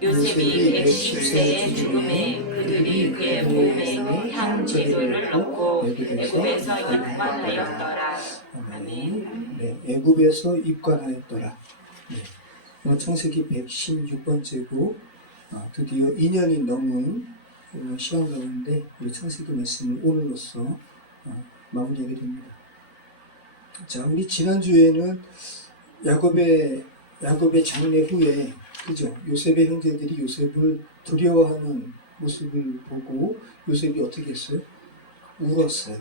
요셉이 110세의 죽음에 그들이 그의 몸에 향 제도를 넣고 애굽에서 입관하였더라. 아멘. 네, 애굽에서 입관하였더라. 네. 창세기 116번째고 드디어 2년이 넘은 시간 가운데 우리 창세기 말씀을 오늘로써 마무리하게 됩니다. 자, 우리 지난주에는 야곱의 장례 후에 그죠? 요셉의 형제들이 요셉을 두려워하는 모습을 보고 요셉이 어떻게 했어요? 울었어요.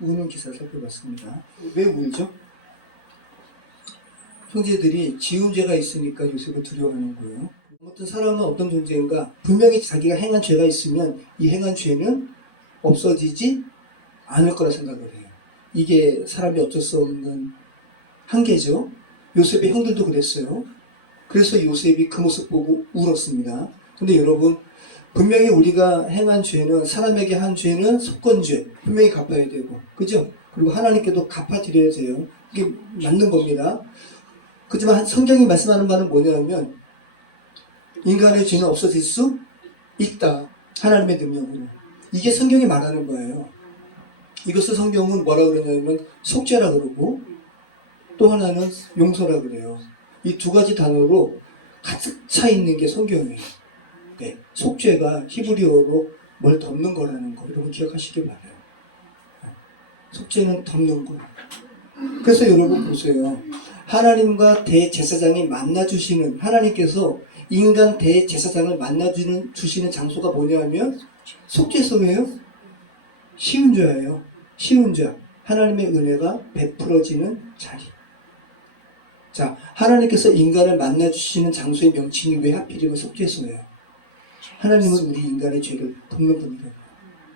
우는 기사를 살펴봤습니다. 왜 울죠? 형제들이 지은 죄가 있으니까 요셉을 두려워하는 거예요. 어떤 사람은 어떤 존재인가? 분명히 자기가 행한 죄가 있으면 이 행한 죄는 없어지지 않을 거라 생각을 해요. 이게 사람이 어쩔 수 없는 한계죠. 요셉의 형들도 그랬어요. 그래서 요셉이 그 모습 보고 울었습니다. 근데 여러분, 분명히 우리가 행한 죄는, 사람에게 한 죄는 속건죄, 분명히 갚아야 되고, 그죠? 그리고 하나님께도 갚아드려야 돼요. 이게 맞는 겁니다. 그렇지만 성경이 말씀하는 바는 뭐냐면, 인간의 죄는 없어질 수 있다. 하나님의 능력으로. 이게 성경이 말하는 거예요. 이것을 성경은 뭐라 그러냐면, 속죄라 그러고, 또 하나는 용서라 그래요. 이 두 가지 단어로 가득 차 있는 게 성경이에요. 네, 속죄가 히브리어로 뭘 덮는 거라는 거, 여러분 기억하시길 바라요. 속죄는 덮는 거. 그래서 여러분 보세요. 하나님과 대제사장이 만나주시는, 하나님께서 인간 대제사장을 만나주시는 장소가 뭐냐면 속죄소예요. 쉬운 죄예요. 쉬운 죄. 하나님의 은혜가 베풀어지는 자리. 자, 하나님께서 인간을 만나주시는 장소의 명칭이 왜 하필이면 속죄소예요? 하나님은 우리 인간의 죄를 덮는 분이에요.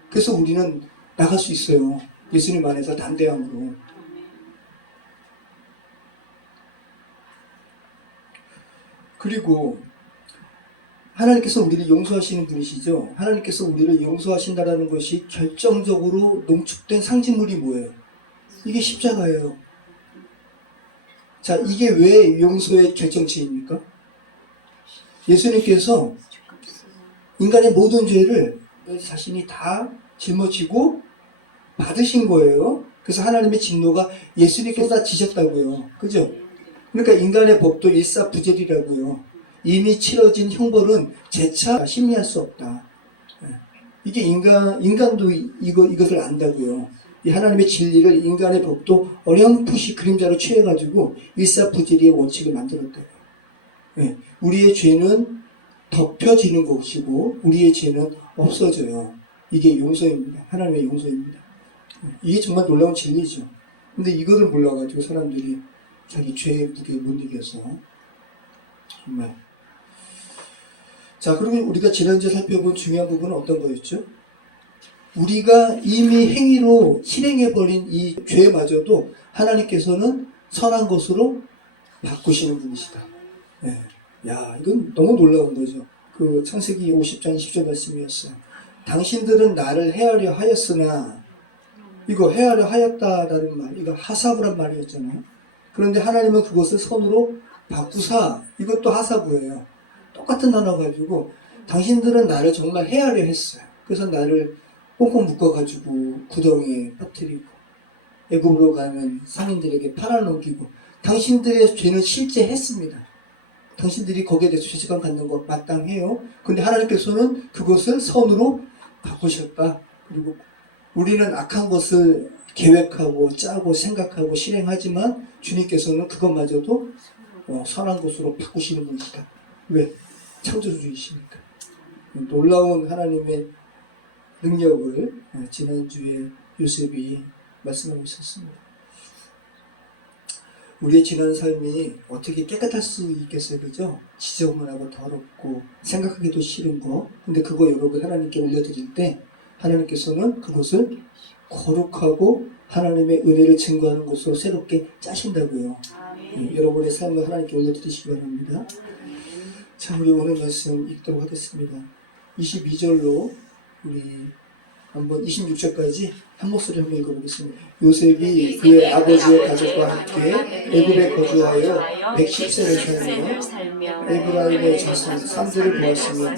그래서 우리는 나갈 수 있어요. 예수님 안에서 담대함으로. 그리고 하나님께서 우리를 용서하시는 분이시죠. 하나님께서 우리를 용서하신다는 것이 결정적으로 농축된 상징물이 뭐예요? 이게 십자가예요. 자, 이게 왜 용서의 결정체입니까? 예수님께서 인간의 모든 죄를 자신이 다 짊어지고 받으신 거예요. 그래서 하나님의 진노가 예수님께서 다 지셨다고요. 그죠? 그러니까 인간의 법도 일사부재리라고요. 이미 치러진 형벌은 재차 심리할 수 없다. 이게 인간도 이것을 안다고요. 이 하나님의 진리를 인간의 법도 어렴풋이 그림자로 취해가지고 일사부재리의 원칙을 만들었대요. 네. 우리의 죄는 덮여지는 것이고 우리의 죄는 없어져요. 이게 용서입니다. 하나님의 용서입니다. 이게 정말 놀라운 진리죠. 근데 이거를 몰라가지고 사람들이 자기 죄의 무게에 못 이겨서 정말. 자, 그리고 우리가 지난주에 살펴본 중요한 부분은 어떤 거였죠? 우리가 이미 행위로 실행해버린 이 죄마저도 하나님께서는 선한 것으로 바꾸시는 분이시다. 네. 야, 이건 너무 놀라운 거죠. 그 창세기 50장 10절 말씀이었어요. 당신들은 나를 헤아려 하였으나, 이거 헤아려 하였다라는 말, 이거 하사부란 말이었잖아요. 그런데 하나님은 그것을 선으로 바꾸사, 이것도 하사부예요. 똑같은 단어 가지고 당신들은 나를 정말 헤아려 했어요. 그래서 나를 꽁꽁 묶어가지고 구덩이에 빠뜨리고 애굽으로 가는 상인들에게 팔아넘기고 당신들의 죄는 실제 했습니다. 당신들이 거기에 대해서 죄책감 갖는 거 마땅해요. 근데 하나님께서는 그것을 선으로 바꾸셨다. 그리고 우리는 악한 것을 계획하고 짜고 생각하고 실행하지만 주님께서는 그것마저도 선한 것으로 바꾸시는 분이시다. 왜? 창조주이시니까. 놀라운 하나님의 능력을 지난주에 요셉이 말씀하고 있었습니다. 우리의 지난 삶이 어떻게 깨끗할 수 있겠어요, 그죠? 지저분하고 더럽고 생각하기도 싫은 거. 근데 그거 여러분 하나님께 올려드릴 때 하나님께서는 그것을 거룩하고 하나님의 은혜를 증거하는 것으로 새롭게 짜신다고요. 여러분의 삶을 하나님께 올려드리시기 바랍니다. 자, 우리 오늘 말씀 읽도록 하겠습니다. 22절로 우리 한번 26절까지 한 목소리 한번 읽어보겠습니다. 요셉이 그의 아버지의 가족과 함께 애굽에 거주하여 110세를 살며 에브라임의 자손 3대를 보았으며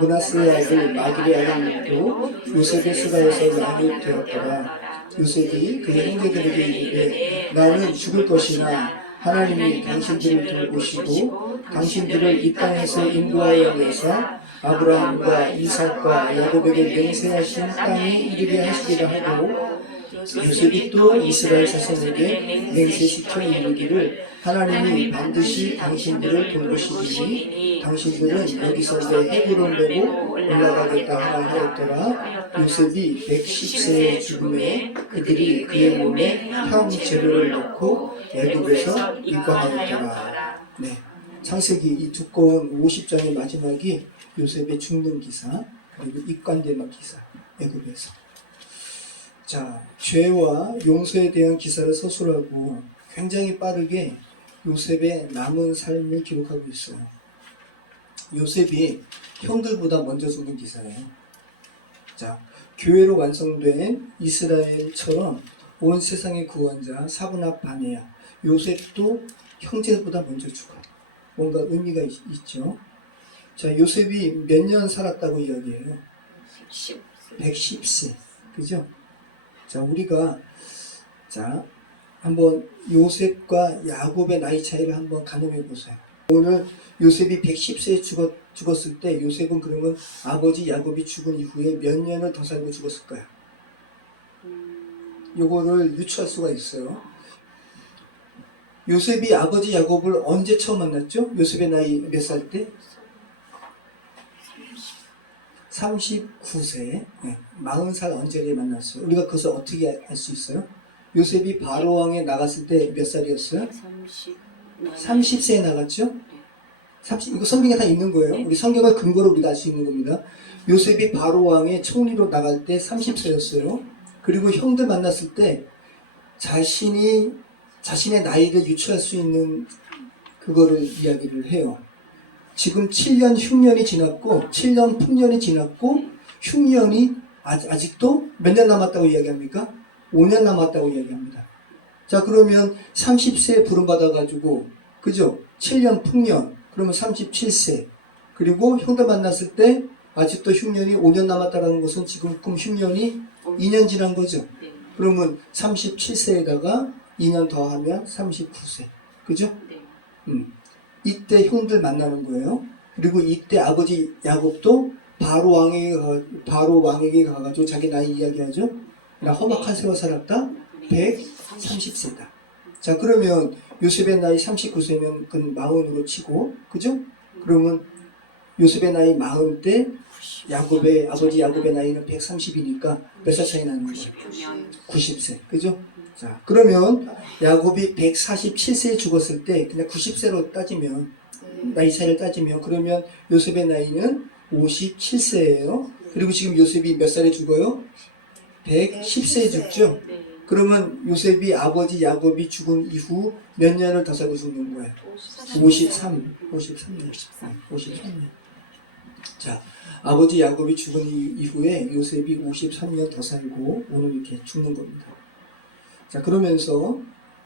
므낫세의 아들 마길의 아들도 요셉의 수가에서 양육되었더라. 요셉이 그의 형제들에게 이르되 나는 죽을 것이나 하나님이 당신들을 돌보시고 당신들을 이 땅에서 인도하여 내사 아브라함과 이삭과 야곱에게 맹세하신 땅에 이르게 하시리라 하고 요셉이 또 이스라엘 자손에게 맹세시켜 이르기를 하나님이 반드시 당신들을 돌보시리니 당신들은 여기서 내 해구를 메고 올라가겠다 하라 하였더라. 요셉이 110세의 죽음에 그들이 그의 몸에 향 재료를 넣고 애굽에서 입관하였더라. 네, 창세기 이 두꺼운 50장의 마지막이 요셉의 죽는 기사 그리고 입관되는 기사 애굽에서. 자, 죄와 용서에 대한 기사를 서술하고 굉장히 빠르게 요셉의 남은 삶을 기록하고 있어요. 요셉이 형들보다 먼저 죽는 기사예요. 자, 교회로 완성된 이스라엘처럼 온 세상의 구원자 사분합 반이야. 요셉도 형제보다 먼저 죽어. 뭔가 의미가 있죠. 자, 요셉이 몇 년 살았다고 이야기해요? 110세. 그죠? 자, 우리가 한번 요셉과 야곱의 나이 차이를 한번 가늠해 보세요. 오늘 요셉이 110세에 죽었을 때 요셉은 그러면 아버지 야곱이 죽은 이후에 몇 년을 더 살고 죽었을까요? 요거를 유추할 수가 있어요. 요셉이 아버지 야곱을 언제 처음 만났죠? 요셉의 나이 몇 살 때? 39세, 40살 언저리에 만났어요. 우리가 그것을 어떻게 알 수 있어요? 요셉이 바로왕에 나갔을 때 몇 살이었어요? 30세에 나갔죠? 이거 성경에 다 있는 거예요. 우리 성경을 근거로 우리가 알 수 있는 겁니다. 요셉이 바로왕의 총리로 나갈 때 30세였어요. 그리고 형들 만났을 때 자신의 나이를 유추할 수 있는 그거를 이야기를 해요. 지금 7년 흉년이 지났고 7년 풍년이 지났고 흉년이 아직도 몇 년 남았다고 이야기합니까? 5년 남았다고 이야기합니다. 자, 그러면 30세에 부름받아가지고 그죠? 7년 풍년 그러면 37세 그리고 형들 만났을 때 아직도 흉년이 5년 남았다는 것은 지금 흉년이 2년 지난 거죠. 그러면 37세에다가 2년 더하면 39세 그죠? 이때 형들 만나는 거예요. 그리고 이때 아버지 야곱도 바로 왕에게 가가지고 자기 나이 이야기하죠. 나 험악한 세월 살았다. 130세다. 자, 그러면 요셉의 나이 39세면 그건 40으로 치고, 그죠? 그러면 요셉의 나이 40 때 아버지 야곱의 나이는 130이니까 몇 살 차이 나는 거죠? 90세. 그죠? 자, 그러면 야곱이 147세에 죽었을 때 그냥 90세로 따지면 나이 차이를 따지면 그러면 요셉의 나이는 57세예요. 그리고 지금 요셉이 몇 살에 죽어요? 110세에 죽죠. 그러면 요셉이 아버지 야곱이 죽은 이후 몇 년을 더 살고 죽는 거예요? 53년. 자, 아버지 야곱이 죽은 이후에 요셉이 53년 더 살고 오늘 이렇게 죽는 겁니다. 자, 그러면서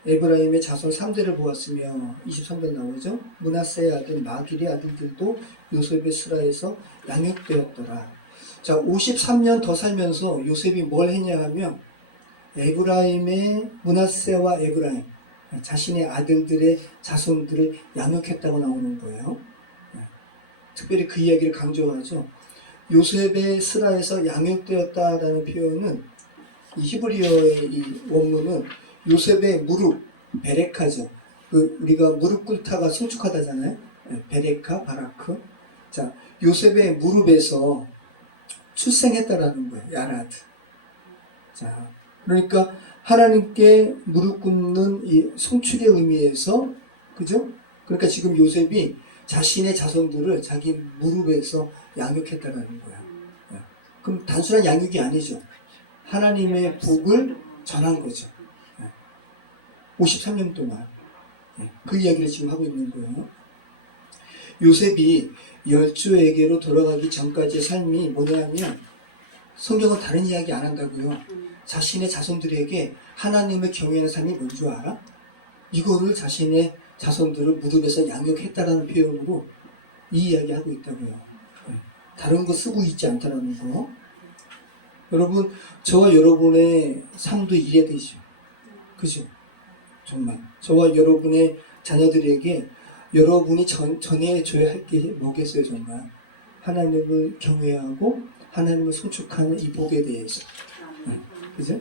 에브라임의 자손 3대를 보았으며 23절 나오죠. 므낫세의 아들 마길의 아들들도 요셉의 수라에서 양육되었더라. 자, 53년 더 살면서 요셉이 뭘 했냐 하면 므낫세와 에브라임 자신의 아들들의 자손들을 양육했다고 나오는 거예요. 특별히 그 이야기를 강조하죠. 요셉의 스라에서 양육되었다라는 표현은 이 히브리어의 이 원문은 요셉의 무릎, 베레카죠. 우리가 무릎 꿇다가 송축하다잖아요. 베레카, 바라크. 자, 요셉의 무릎에서 출생했다라는 거예요. 야라드. 자, 그러니까 하나님께 무릎 꿇는 이 송축의 의미에서, 그죠? 그러니까 지금 요셉이 자신의 자손들을 자기 무릎에서 양육했다라는 거예요. 그럼 단순한 양육이 아니죠. 하나님의 복을 전한 거죠. 53년 동안 그 이야기를 지금 하고 있는 거예요. 요셉이 열조에게로 돌아가기 전까지의 삶이 뭐냐면 성경은 다른 이야기 안 한다고요. 자신의 자손들에게 하나님을 경외하는 삶이 뭔 줄 알아? 이거를 자신의 자손들을 무릎에서 양육했다라는 표현으로 이 이야기 하고 있다고요. 네. 다른 거 쓰고 있지 않다라는 거. 여러분, 저와 여러분의 삶도 이래야 되죠. 그죠? 정말. 저와 여러분의 자녀들에게 여러분이 전해줘야 할 게 뭐겠어요, 정말. 하나님을 경외하고 하나님을 송축하는 이 복에 대해서. 네. 그죠?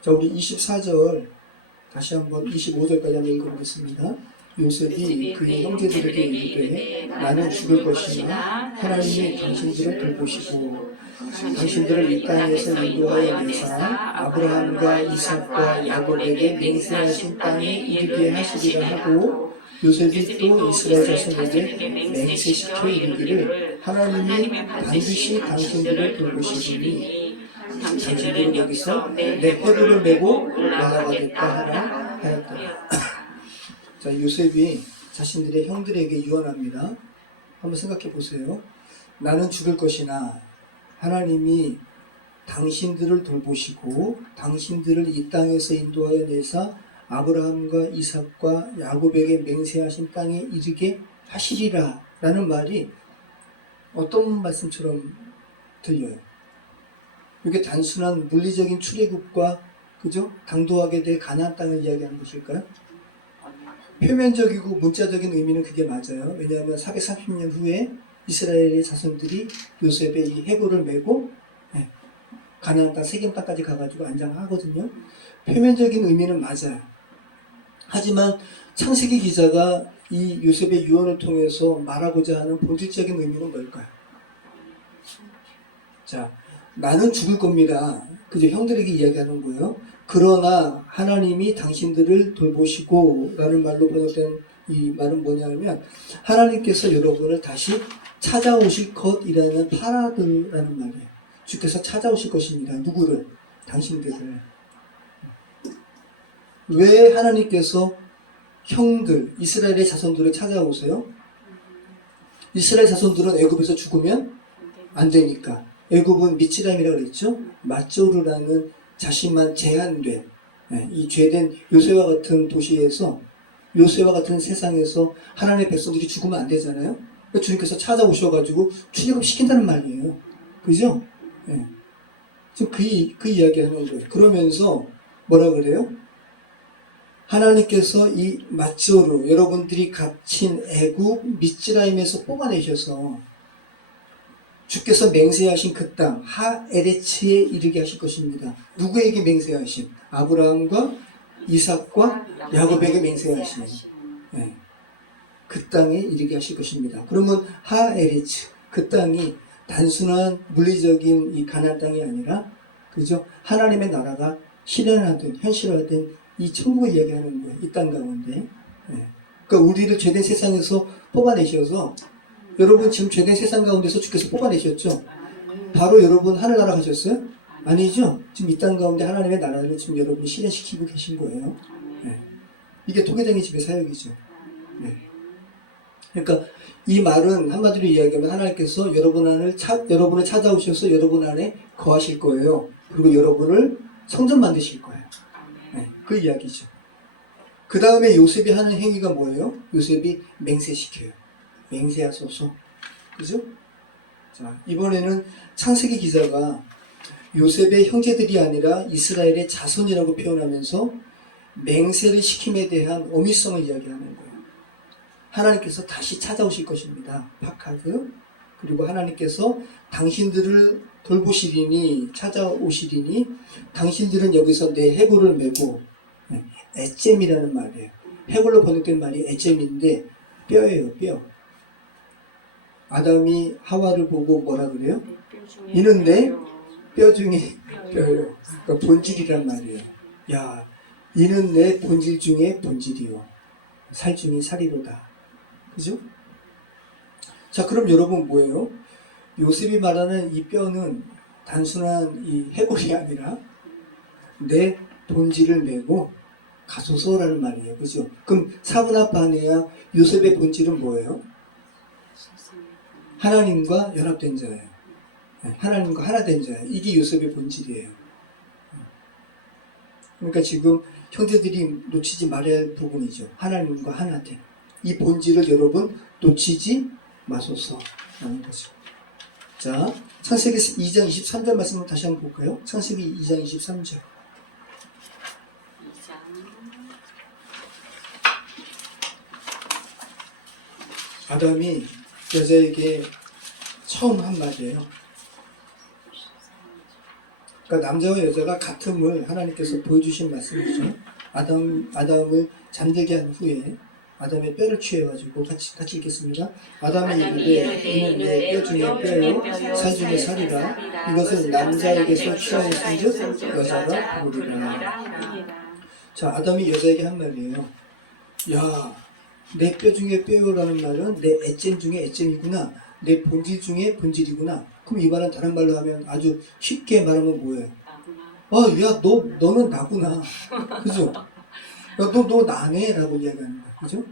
자, 우리 24절, 다시 한번 25절까지 한번 읽어보겠습니다. 요셉이 그의 형제들에게 이르되 나는 죽을 것이나 하나님이 당신들을 돌보시고 당신들을 이 땅에서 인도하여 내사 아브라함과 이삭과 야곱에게 맹세하신 땅에 이르게 하시리라 하고, 요셉이 또 이스라엘 자손에게 맹세시켜 이르기를 하나님이 반드시 당신들을 돌보시리니 당신들은 여기서 내 해부를 메고 올라가겠다 하라 하였더라. 자, 요셉이 자신들의 형들에게 유언합니다. 한번 생각해 보세요. 나는 죽을 것이나 하나님이 당신들을 돌보시고 당신들을 이 땅에서 인도하여 내사 아브라함과 이삭과 야곱에게 맹세하신 땅에 이르게 하시리라 라는 말이 어떤 말씀처럼 들려요? 이게 단순한 물리적인 출애굽과 그죠? 당도하게 될 가나안 땅을 이야기하는 것일까요? 표면적이고 문자적인 의미는 그게 맞아요. 왜냐하면 430년 후에 이스라엘의 자손들이 요셉의 이 해골을 메고 가나안 땅 세겜 땅까지 가가지고 안장하거든요. 표면적인 의미는 맞아요. 하지만 창세기 기자가 이 요셉의 유언을 통해서 말하고자 하는 본질적인 의미는 뭘까요? 자, 나는 죽을 겁니다. 그저 형들에게 이야기하는 거예요. 그러나 하나님이 당신들을 돌보시고 라는 말로 번역된 이 말은 뭐냐면 하나님께서 여러분을 다시 찾아오실 것이라는 파라드라는 말이에요. 주께서 찾아오실 것입니다. 누구를? 당신들을. 왜 하나님께서 형들, 이스라엘의 자손들을 찾아오세요? 이스라엘 자손들은 애굽에서 죽으면 안 되니까. 애굽은 미츠라임이라고 그랬죠? 맞조르라는 자신만 제한된 이 죄된 요새와 같은 도시에서 요새와 같은 세상에서 하나님의 백성들이 죽으면 안 되잖아요. 그러니까 주님께서 찾아오셔가지고 출애굽 시킨다는 말이에요. 그죠? 네. 지금 그 이야기 하는 거예요. 그러면서 뭐라 그래요? 하나님께서 이 맞조르, 여러분들이 갇힌 애굽 미츠라임에서 뽑아내셔서 주께서 맹세하신 그 땅 하에레츠에 이르게 하실 것입니다. 누구에게 맹세하신? 아브라함과 이삭과 야곱에게 맹세하신 그 땅에 이르게 하실 것입니다. 그러면 하에레츠, 그 땅이 단순한 물리적인 이 가나안 땅이 아니라 그죠? 하나님의 나라가 실현하든 현실화된 이 천국을 이야기하는 거예요. 이 땅 가운데. 그러니까 우리를 죄된 세상에서 뽑아내셔서 여러분 지금 죄된 세상 가운데서 주께서 뽑아내셨죠? 바로 여러분 하늘나라 가셨어요? 아니죠? 지금 이 땅 가운데 하나님의 나라를 지금 여러분이 실현시키고 계신 거예요. 이게 토기장의 집의 사역이죠. 그러니까 이 말은 한마디로 이야기하면 하나님께서 여러분을 찾아오셔서 여러분 안에 거하실 거예요. 그리고 여러분을 성전 만드실 거예요. 그 이야기죠. 그 다음에 요셉이 하는 행위가 뭐예요? 요셉이 맹세시켜요. 맹세하소서. 그죠? 자, 이번에는 창세기 기자가 요셉의 형제들이 아니라 이스라엘의 자손이라고 표현하면서 맹세를 시킴에 대한 어미성을 이야기하는 거예요. 하나님께서 다시 찾아오실 것입니다. 파카드. 그리고 하나님께서 당신들을 돌보시리니, 찾아오시리니, 당신들은 여기서 내 해골을 메고, 에잼이라는 말이에요. 해골로 번역된 말이 에잼인데, 뼈예요, 뼈. 아담이 하와를 보고 뭐라 그래요? 이는 내 뼈 중에 뼈요. 그러니까 본질이란 말이에요. 야, 이는 내 본질 중에 본질이요. 살 중에 살이로다. 그죠? 자, 그럼 여러분 뭐예요? 요셉이 말하는 이 뼈는 단순한 이 해골이 아니라 내 본질을 메고 가소서라는 말이에요. 그죠? 그럼 사분합반해야 요셉의 본질은 뭐예요? 하나님과 연합된 자예요. 하나님과 하나 된 자예요. 이게 요셉의 본질이에요. 그러니까 지금 형제들이 놓치지 말아야 할 부분이죠. 하나님과 하나 된. 이 본질을 여러분 놓치지 마소서라는 거죠. 자, 창세기 2장 23절 말씀을 다시 한번 볼까요? 창세기 2장 23절. 아담이 여자에게 처음 한 말이에요. 그러니까 남자와 여자가 같음을 하나님께서 보여주신 말씀이죠. 아담을 잠들게 한 후에 아담의 뼈를 취해가지고 같이 읽겠습니다. 아담이 이르되 이는 내 뼈 중에 뼈요 살 중에 살이라 이것을 남자에게서 취하였은즉 여자라 부르리라. 자, 아담이 여자에게 한 말이에요. 야, 내 뼈 중에 뼈라는 말은 내 애잼 중에 애잼이구나. 내 본질 중에 본질이구나. 그럼 이 말은 다른 말로 하면 아주 쉽게 말하면 뭐예요? 야, 너는 나구나. 그죠? 야, 너 나네. 라고 이야기하는 거야. 그죠?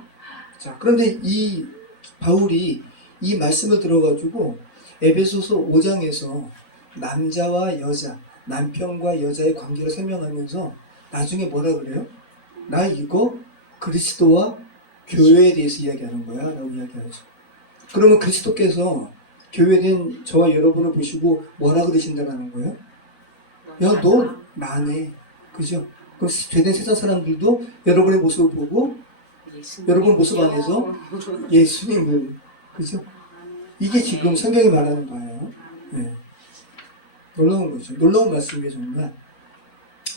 자, 그런데 이 바울이 이 말씀을 들어가지고 에베소서 5장에서 남자와 여자, 남편과 여자의 관계를 설명하면서 나중에 뭐라 그래요? 나 이거 그리스도와 교회에 대해서 이야기하는 거야. 라고 이야기하죠. 그러면 그리스도께서 교회된 저와 여러분을 보시고 뭐라 그러신다는 거예요? 야, 너 나네. 그죠? 그럼 죄된 세상 사람들도 여러분의 모습을 보고 여러분 모습 안에서 예수님을, 그죠? 이게 지금 성경이 말하는 바예요. 네. 놀라운 거죠. 놀라운 말씀이에요, 정말.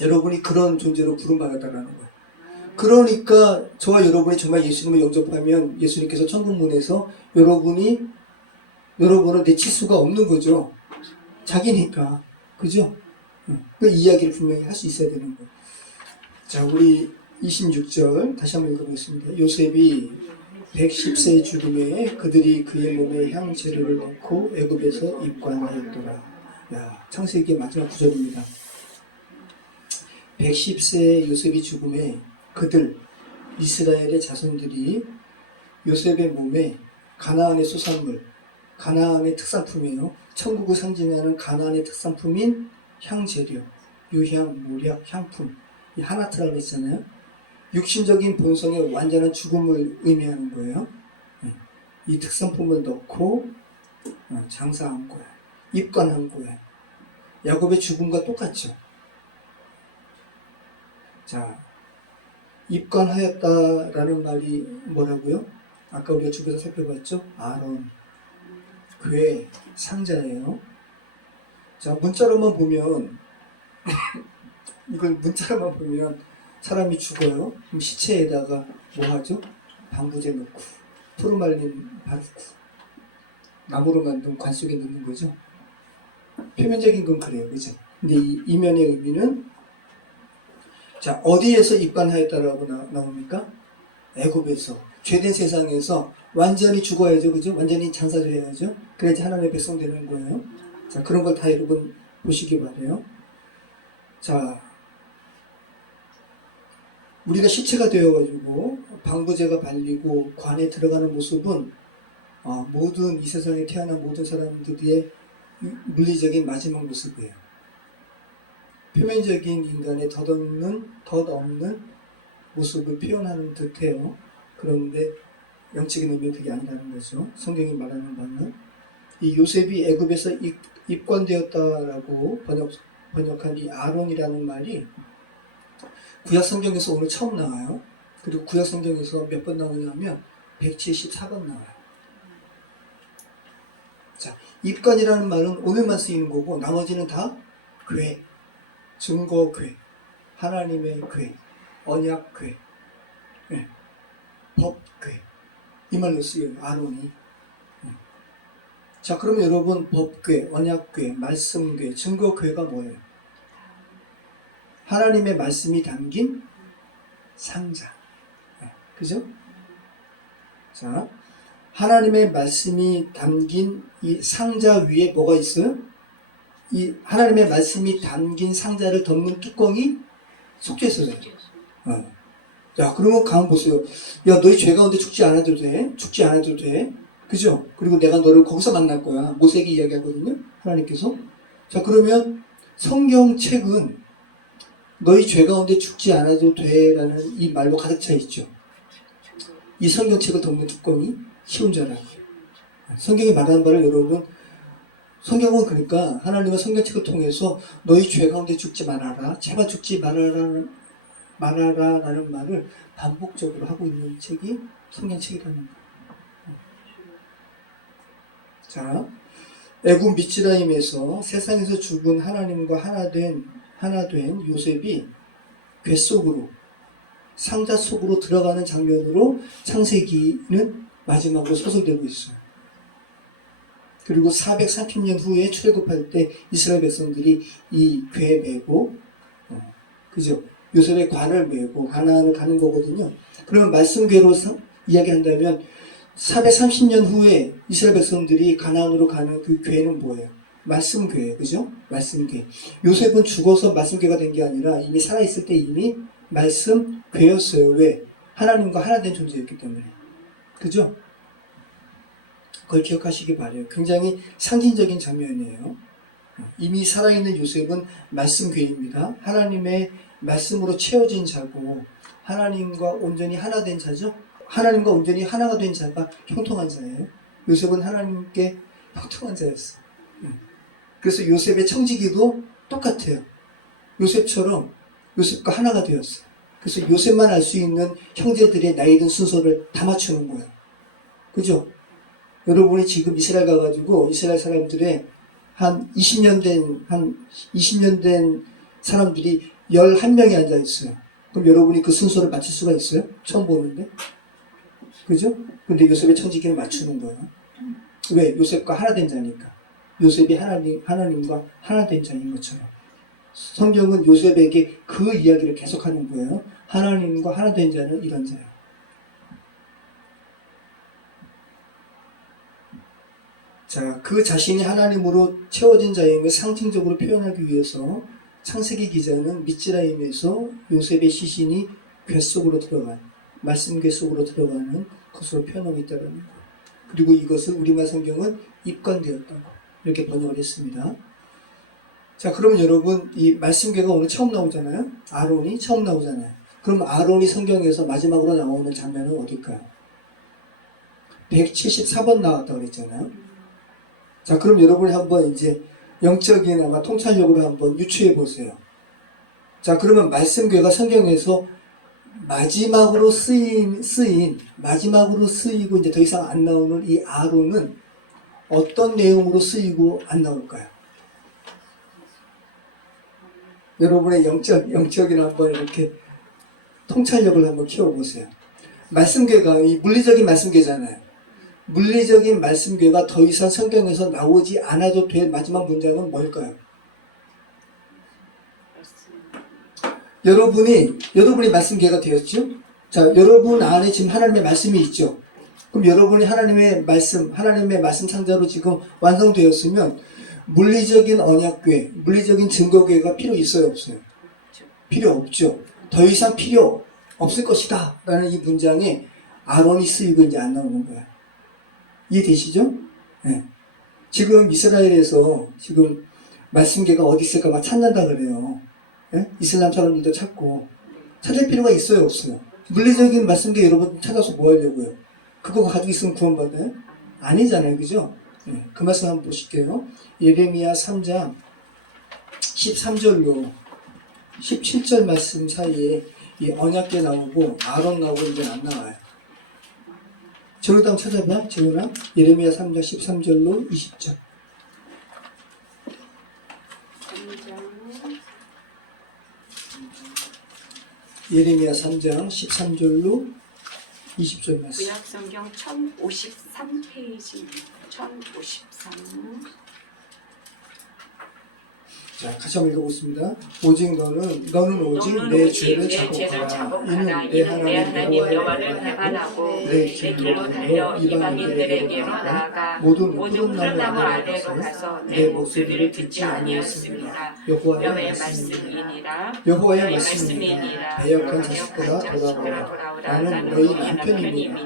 여러분이 그런 존재로 부름받았다는 거예요. 그러니까 저와 여러분이 정말 예수님을 영접하면 예수님께서 천국문에서 여러분을 내칠 수가 없는 거죠. 자기니까. 그죠? 그 이야기를 분명히 할 수 있어야 되는 거예요. 자, 우리 26절 다시 한번 읽어보겠습니다. 요셉이 110세의 죽음에 그들이 그의 몸에 향재료를 넣고 애굽에서 입관하였더라. 야, 창세기의 마지막 구절입니다. 110세의 요셉이 죽음에 그들 이스라엘의 자손들이 요셉의 몸에 가나안의 수산물, 가나안의 특산품이에요. 천국을 상징하는 가나안의 특산품인 향재료, 유향, 모략, 향품, 이 하나트라고 했잖아요. 육신적인 본성의 완전한 죽음을 의미하는 거예요. 이 특산품을 넣고 장사한 거야. 입관한 거야. 야곱의 죽음과 똑같죠. 자, 입관하였다라는 말이 뭐라고요? 아까 우리가 주변에서 살펴봤죠? 아론, 괴, 상자예요. 자, 문자로만 보면 이걸 문자로만 보면 사람이 죽어요. 그럼 시체에다가 뭐 하죠? 방부제 넣고 푸르말린 바르고 나무로 만든 관 속에 넣는 거죠. 표면적인 건 그래요, 그죠? 근데 이 이면의 의미는, 자, 어디에서 입관하였다라고 나옵니까? 애굽에서, 죄된 세상에서 완전히 죽어야죠, 그죠? 완전히 장사를 해야죠. 그래야지 하나님의 백성 되는 거예요. 자, 그런 걸 다 여러분 보시기 바래요. 자, 우리가 시체가 되어가지고 방부제가 발리고 관에 들어가는 모습은 모든 이 세상에 태어난 모든 사람들의 물리적인 마지막 모습이에요. 표면적인 인간의 덧없는 모습을 표현하는 듯해요. 그런데 영적인 의미는 그게 아니라는 거죠. 성경이 말하는 바는 이 요셉이 애굽에서 입관되었다라고 번역한 이 아론이라는 말이 구약 성경에서 오늘 처음 나와요. 그리고 구약 성경에서 몇 번 나오냐면 174번 나와요. 자, 입관이라는 말은 오늘만 쓰이는 거고 나머지는 다 궤, 증거 궤, 하나님의 궤, 언약 궤, 네, 법 궤, 이 말로 쓰여요. 아론이. 자, 그러면 여러분 법궤, 언약궤, 말씀궤, 증거궤가 뭐예요? 하나님의 말씀이 담긴 상자. 그죠? 자, 하나님의 말씀이 담긴 이 상자 위에 뭐가 있어요? 이 하나님의 말씀이 담긴 상자를 덮는 뚜껑이 섞여 있어요. 야, 그러면 가만 보세요. 야, 너희 죄 가운데 죽지 않아도 돼. 죽지 않아도 돼. 그죠? 그리고 내가 너를 거기서 만날 거야. 모세기 이야기하거든요. 하나님께서. 자, 그러면 성경책은 너희 죄 가운데 죽지 않아도 돼라는 이 말로 가득 차 있죠. 이 성경책을 덮는 뚜껑이 쉬운 줄 알아요. 성경이 말하는 바를 여러분, 성경은 그러니까 하나님은 성경책을 통해서 너희 죄 가운데 죽지 말아라, 제발 죽지 말아라라는 말을 반복적으로 하고 있는 책이 성경책이라는 거예요. 자, 애굽 미츠라임에서 세상에서 죽은 하나님과 하나 된 요셉이 궤 속으로, 상자 속으로 들어가는 장면으로 창세기는 마지막으로 소설되고 있어요. 그리고 430년 후에 출애굽할 때 이스라엘 백성들이 이 궤 메고, 그죠? 요셉의 관을 메고 가나안을 가는 거거든요. 그러면 말씀궤로 이야기한다면 430년 후에 이스라엘 백성들이 가나안으로 가는 그 궤는 뭐예요? 말씀궤예요. 그죠? 말씀궤. 요셉은 죽어서 말씀궤가 된 게 아니라 이미 살아있을 때 이미 말씀궤였어요. 왜? 하나님과 하나 된 존재였기 때문에. 그죠? 그걸 기억하시기 바라요. 굉장히 상징적인 장면이에요. 이미 살아있는 요셉은 말씀궤입니다. 하나님의 말씀으로 채워진 자고 하나님과 온전히 하나 된 자죠. 하나님과 온전히 하나가 된 자가 형통한 자예요. 요셉은 하나님께 형통한 자였어요. 그래서 요셉의 청지기도 똑같아요. 요셉과 하나가 되었어요. 그래서 요셉만 알 수 있는 형제들의 나이 든 순서를 다 맞추는 거예요. 그죠? 여러분이 지금 이스라엘 가가지고 이스라엘 사람들의 한 20년 된 사람들이 11명이 앉아있어요. 그럼 여러분이 그 순서를 맞출 수가 있어요? 처음 보는데. 그죠? 근데 요셉의 청지기를 맞추는 거예요. 왜? 요셉과 하나 된 자니까. 요셉이 하나님과 하나 된 자인 것처럼. 성경은 요셉에게 그 이야기를 계속하는 거예요. 하나님과 하나 된 자는 이런 자예요. 자, 그 자신이 하나님으로 채워진 자임을 상징적으로 표현하기 위해서 창세기 기자는 미츠라임에서 요셉의 시신이 궤 속으로 들어간, 말씀궤 속으로 들어가는 것으로 표현하고 있다는 거예요. 그리고 이것을 우리말 성경은 입관되었다고 이렇게 번역을 했습니다. 자, 그러면 여러분 이 말씀궤가 오늘 처음 나오잖아요. 아론이 처음 나오잖아요. 그럼 아론이 성경에서 마지막으로 나오는 장면은 어딜까요? 174번 나왔다고 그랬잖아요. 자, 그럼 여러분이 한번 이제 영적인 아마 통찰력으로 한번 유추해 보세요. 자, 그러면 말씀궤가 성경에서 마지막으로 쓰이고 이제 더 이상 안 나오는 이 아론은 어떤 내용으로 쓰이고 안 나올까요? 여러분의 영적인 한번 이렇게 통찰력을 한번 키워보세요. 말씀궤가 이 물리적인 말씀궤잖아요. 물리적인 말씀궤가 더 이상 성경에서 나오지 않아도 될 마지막 문장은 뭘까요? 여러분이 말씀궤가 되었죠? 자, 여러분 안에 지금 하나님의 말씀이 있죠? 그럼 여러분이 하나님의 말씀 상자로 지금 완성되었으면 물리적인 언약궤, 물리적인 증거궤가 필요 있어요, 없어요? 필요 없죠. 더 이상 필요 없을 것이다 라는 이 문장에 아론이 쓰이고 이제 안 나오는 거야. 이해되시죠? 네. 지금 이스라엘에서 지금 말씀궤가 어디 있을까 막 찾는다 그래요. 네? 이슬람 사람들도 찾고. 찾을 필요가 있어요, 없어요? 물리적인 말씀궤 여러분 찾아서 뭐 하려고요? 그거 가지고 있으면 구원받아요? 아니잖아요, 그죠? 네. 그 말씀 한번 보실게요. 예레미야 3장 13절로 17절 말씀 사이에 이 언약궤 나오고 아론 나오고 이제 안 나와요. 저를 한번 찾아봐. 재훈아. 예레미야 3장 13절로 20절. 예레미야 3장 13절로 20절 말씀. 구약성경 1053페이지입니다. 1053. 자, 같이 한번 읽어보겠습니다. 오직 너는 오직 내 죄를 자복하라. 이는 내 하나님 여호와를 배반하고 내 길로 달려 이방인들에게로 나아가 모든 푸른 나무 아래로 가서 내 목소리를 듣지 아니하였습니다. 여호와의 말씀이니라. 여호와의 말씀이니라. 배역한 자식들아 돌아오라. 나는 너희 남편입니다.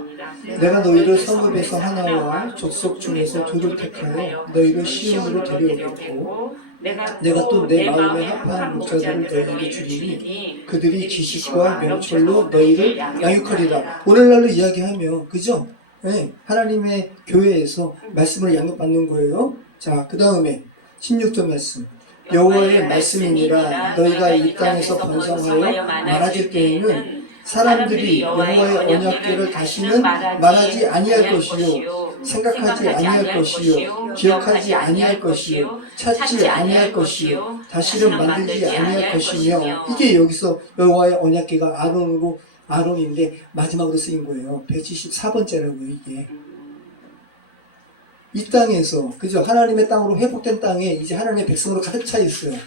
내가 너희를 성읍에서 하나와 족속 중에서 둘을 택하여 너희를 시온으로 데려오겠고 내가 또 내 마음에 합한 목자들을 너희에게 주리니 그들이 지식과 명철로 너희를 양육하리라. 오늘날로 이야기하며 그죠? 네, 하나님의 교회에서 말씀을 양육받는 거예요. 자, 그 다음에 16절 말씀. 여호와의 말씀이니라 너희가 이 땅에서 번성하여 많아질 때에는 사람들이 여호와의 언약궤를 다시는 말하지 아니할 것이요 생각하지 아니할 것이요 기억하지 아니할 것이요 찾지 아니할 것이요 다시는 만들지 아니할 것이며 이게 여기서 여호와의 언약궤가 아론인데 마지막으로 쓰인 거예요. 174번째라고요 이게. 이 땅에서 그죠? 하나님의 땅으로 회복된 땅에 이제 하나님의 백성으로 가득 차 있어요.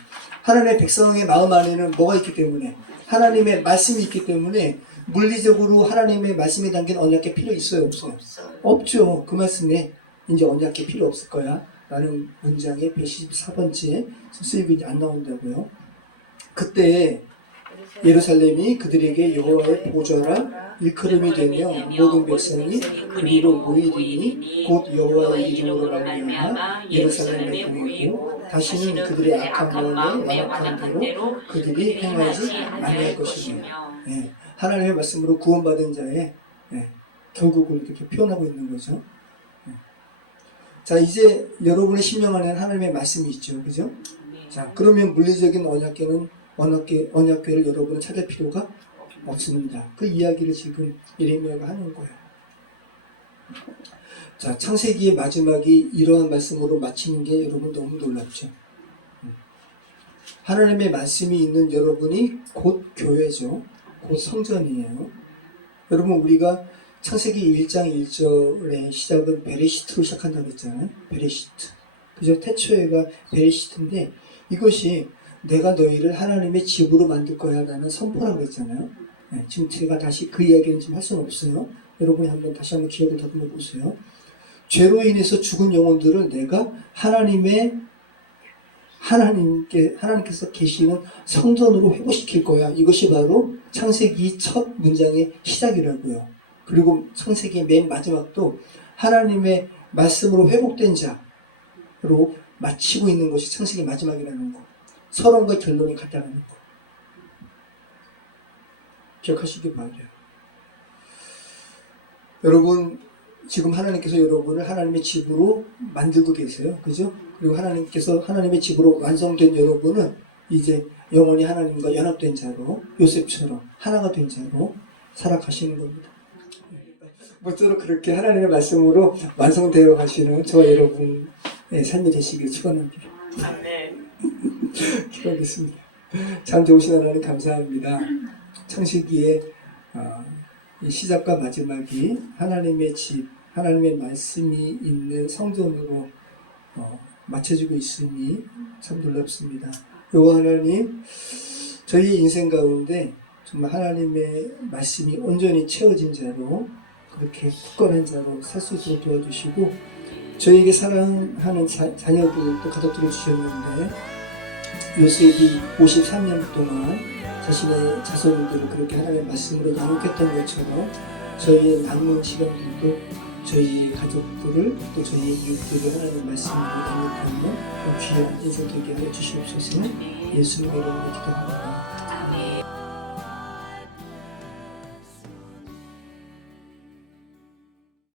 하나님의 백성의 마음 안에는 뭐가 있기 때문에 하나님의 말씀이 있기 때문에 물리적으로 하나님의 말씀이 담긴 언약궤 필요 있어요? 없어요? 없죠. 그 말씀에 이제 언약궤 필요 없을 거야 라는 문장의 124번째 쓰이고 이제 안 나온다고요. 그때 예루살렘이 그들에게 여호와의 보좌라 일컬음이 되며 모든 백성이 그리로 모이리니 곧 여호와의 이름으로 말미암아 예루살렘에 보이고 다시는 그들의 악한 마음에 완악한 대로 그들이 행하지 아니할 것이며 네, 하나님의 말씀으로 구원받은 자의 네, 결국을 이렇게 표현하고 있는 거죠. 네. 자, 이제 여러분의 심령 안에는 하나님의 말씀이 있죠, 그죠? 자, 그러면 물리적인 언약궤를 여러분은 찾을 필요가 없습니다. 그 이야기를 지금 예레미야가 하는 거예요. 자, 창세기의 마지막이 이러한 말씀으로 마치는 게 여러분 너무 놀랍죠. 하나님의 말씀이 있는 여러분이 곧 교회죠. 곧 성전이에요. 여러분 우리가 창세기 1장 1절의 시작은 베레시트로 시작한다고 했잖아요. 베레시트. 그죠? 태초에가 베레시트인데 이것이 내가 너희를 하나님의 집으로 만들 거야 라는 선포라고 했잖아요. 네, 지금 제가 다시 그 이야기는 지금 할 수는 없어요. 여러분이 다시 한번 기억을 다듬어 보세요. 죄로 인해서 죽은 영혼들을 내가 하나님께서 계시는 성전으로 회복시킬 거야. 이것이 바로 창세기 첫 문장의 시작이라고요. 그리고 창세기의 맨 마지막도 하나님의 말씀으로 회복된 자로 마치고 있는 것이 창세기 마지막이라는 거. 서론과 결론이 같다는 거. 기억하시기 바라요. 여러분, 지금 하나님께서 여러분을 하나님의 집으로 만들고 계세요. 그죠? 그리고 하나님께서 하나님의 집으로 완성된 여러분은 이제 영원히 하나님과 연합된 자로, 요셉처럼 하나가 된 자로 살아가시는 겁니다. 모쪼록 그렇게 하나님의 말씀으로 완성되어 가시는 저와 여러분의 삶이 되시길 축원합니다. 기도하겠습니다. 참 좋으신 하나님 감사합니다. 창세기의 시작과 마지막이 하나님의 집, 하나님의 말씀이 있는 성전으로 맞춰지고 있으니 참 놀랍습니다. 여호와 하나님, 저희의 인생 가운데 정말 하나님의 말씀이 온전히 채워진 자로 그렇게 굳건한 자로 살 수 있도록 도와주시고 저희에게 사랑하는 자녀들도 가족들을 주셨는데 요셉이 53년 동안 자신의 자손들을 그렇게 하나님의 말씀으로 양육했던 것처럼 저희의 남은 시간들도 저희 가족들을 또 저희 이웃들을 하나님의 말씀으로 양육하는 귀한 인생 되게 하여 주시옵소서. 예수님의 이름으로 기도합니다.